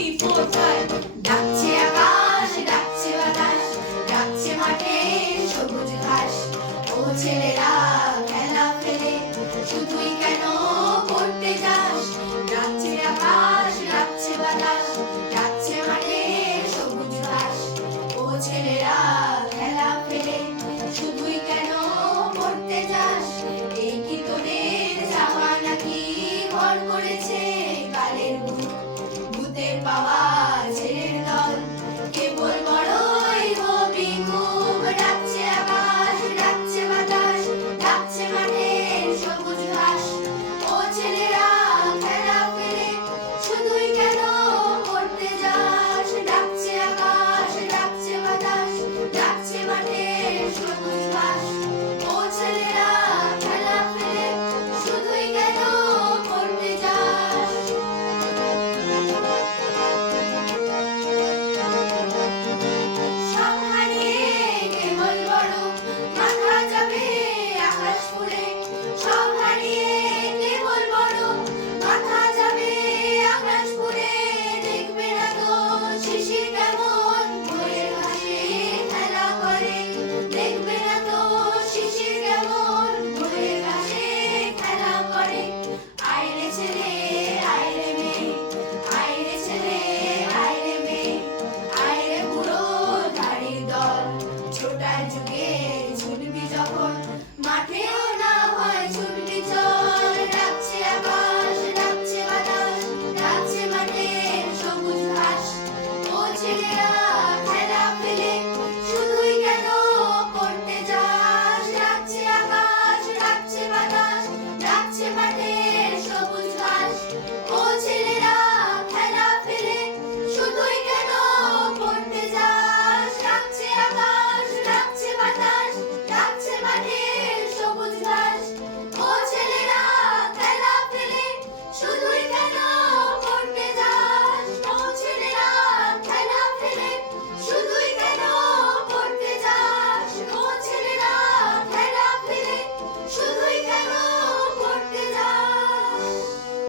3, 4, 5 ডাকছে আকাশ, ডাকছে বাতাস, ডাকছে মাঠে সবুজ ঘাস। ও ছেলেরা খেলা ফেলে শুধুই কেন পড়তে যাস? ডাকছে আকাশ, ডাকছে বাতাস, ডাকছে মাঠে সবুজ ঘাস। ও ছেলেরা খেলা ফেলে শুধুই কেন পড়তে যাস? এই কি তোদের চাওয়া নাকি ভর করেছে কালের ভূত? ভূতের পাওয়া